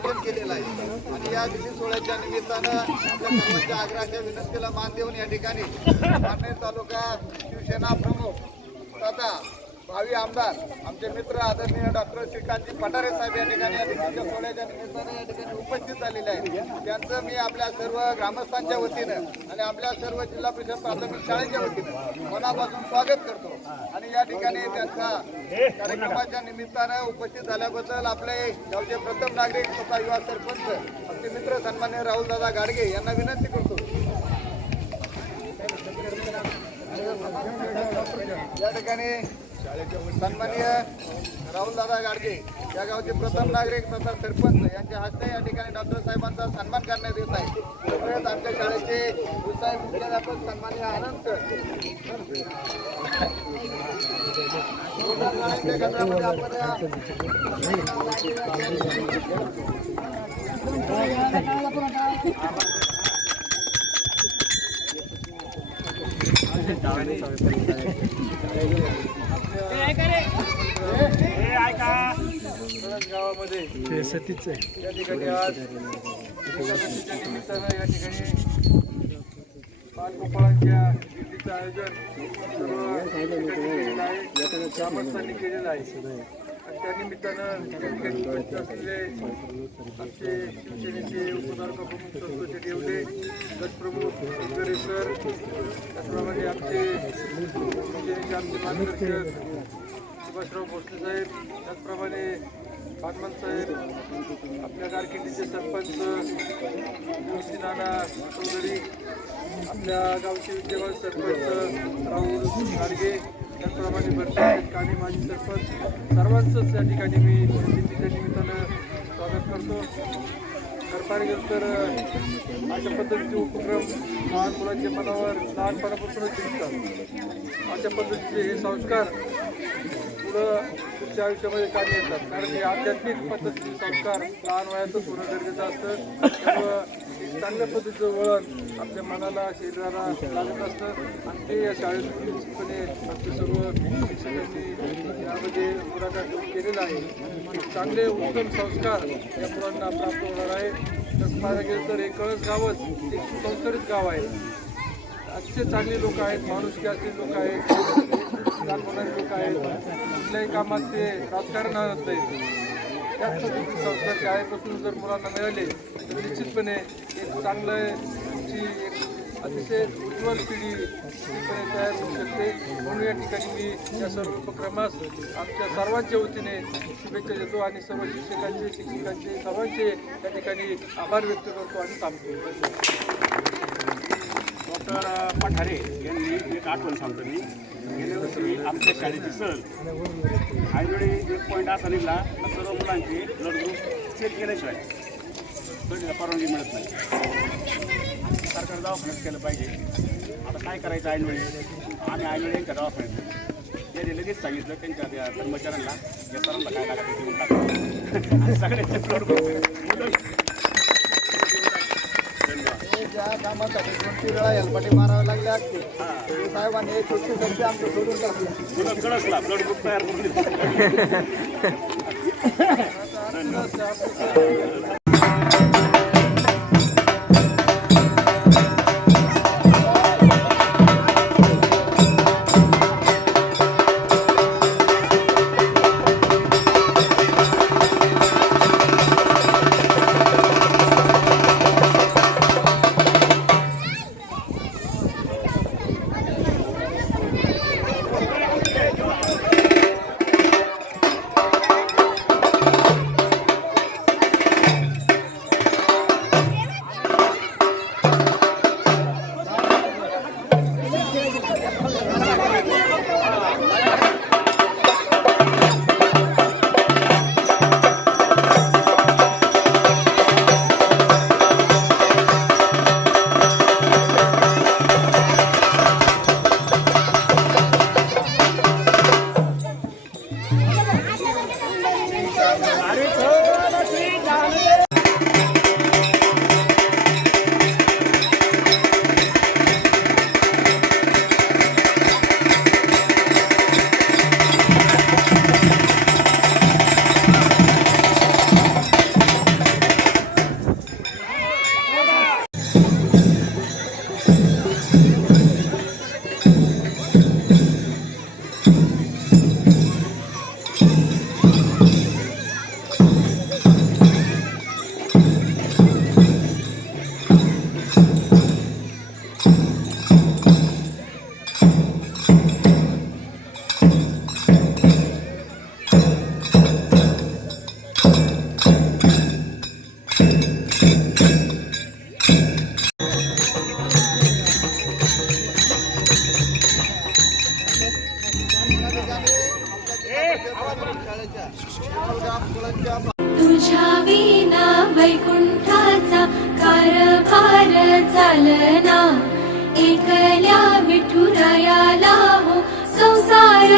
आयोजन केलेलं आहे आणि या दिल्ली सोहळ्याच्या निमित्तानं आपल्या सर्वांच्या आग्रहाच्या विनंतीला मान देऊन या ठिकाणी माननीय तालुका शिवसेना प्रमुख तथा भावी आमदार आमचे मित्र आदरणीय डॉक्टर श्रीकांतजी पठारे साहेब या ठिकाणी या दिल्लीच्या सोहळ्याच्या निमित्तानं या ठिकाणी उपस्थित झालेले आहे. त्यांचं मी आपल्या सर्व ग्रामस्थांच्या वतीनं आणि आपल्या सर्व जिल्हा परिषद प्राथमिक शाळेच्या वतीनं मनापासून स्वागत करतो आणि या ठिकाणी त्यांचा कार्यक्रमाच्या निमित्तानं उपस्थित झाल्याबद्दल आपले गावचे प्रथम नागरिक तथा युवा सरपंच आमचे मित्र सन्मान्य राहुलदादा गाडगे यांना विनंती करतो. या ठिकाणी सन्माननीय राहुलदादा गाडगे या गावचे प्रथम नागरिक तथा सरपंच यांच्या हस्ते या ठिकाणी डॉक्टर साहेबांचा सन्मान करण्यात येत आहे. तसेच आमच्या शाळेचे उत्साही मुख्याध्यापक सन्माननीय आनंद गावामध्ये सतीच आहे या ठिकाणी आज एकादशीच्या निमित्तानं या ठिकाणी बालगोपाळांच्या दिंडीचं आयोजन केलेलं आहे, ग्रामस्थांनी केलेलं आहे आणि त्या निमित्तानं त्या ठिकाणी उपस्थित असलेले आमचे शिवसेनेचे उपतालुका प्रमुख संतोष देवले, गटप्रमुख गरे सर, त्याचप्रमाणे आमचे शिवसेनेचे आमचे मार्गदर्शक सुभाषराव भोसले साहेब, त्याचप्रमाणे हनुमान साहेब, आपल्या कारकिर्दीचे सरपंच जोशी नाना चौधरी, आपल्या गावचे विद्यमान सरपंच राहुल गाडगे, त्याचप्रमाणे भरती काने माजी सरपंच, सर्वांचंच या ठिकाणी मी दिल्लीच्या निमित्तानं स्वागत करतो. तर पाहिजे गेलं तर अशा पद्धतीचे उपक्रम लहान मुलांच्या मनावर लहानपणापासूनच दिसतात. अशा पद्धतीचे हे संस्कार पुढं पुढच्या आयुष्यामध्ये कामी येतात, कारण हे आध्यात्मिक पद्धतीचे संस्कार लहान वयातच होणं गरजेचं असतं. त्यामुळं चांगल्या पद्धतीचं वळण आपल्या मनाला शरीराला लागत असतं आणि ते या शाळेतून निश्चितपणे आमचे सर्व शिक्षकांनी यामध्ये पुढाकार घेऊन केलेला आहे. चांगले उत्तम संस्कार या मुलांना प्राप्त होणार आहे. तसं पाहायला गेलं तर हे कळस गावच एक सुसंस्कारित गाव आहे. अतिशय चांगली लोक आहेत, माणुसकी असलेली लोक आहेत, दाखवणारे लोक आहेत. कुठल्याही कामात ते राजकारण आणत नाहीत. त्याच पद्धतीचे संस्कार शाळेपासून जर मुलांना मिळाले तर निश्चितपणे एक चांगलं एक अतिशय उज्ज्वल पिढी तयार होऊ शकते. म्हणून या ठिकाणी मी या सर्व उपक्रमास आमच्या सर्वांच्या वतीने शुभेच्छा देतो आणि सर्व शिक्षकांचे सर्वांचे या ठिकाणी आभार व्यक्त करतो आणि थांबतो. डॉक्टर पठारे यांनी एक आठवण सांगतो मी. गेल्या वर्षी आमच्या शाळेची सहल आईवेळी एक पॉईंट असा निघाला तर सर्व मुलांचे ब्लड ग्रुप चेक केल्याशिवाय सहलीला परवानगी मिळत नाही. सरकार दवाखान्यात केलं पाहिजे. आता काय करायचं ऐनवेळी आम्ही ऐनवेळी यांच्या दवाखान्यात त्यांनी लगेच सांगितलं त्यांच्या त्या कर्मचाऱ्यांना या सरांना काय लागायचं देऊन टाकलं सगळ्यांचे ब्लड ग्रुप ज्या कामासाठी 2-3 वेळा हेलपाटे मारावे लागले असते साहेबांनी एक छोटी संख्या आमचं सोडून टाकली. कळसला ब्लड ग्रुप तयार करून वैकुंठाचा कारभार चालना एकल्या विठुरायाला हो संसार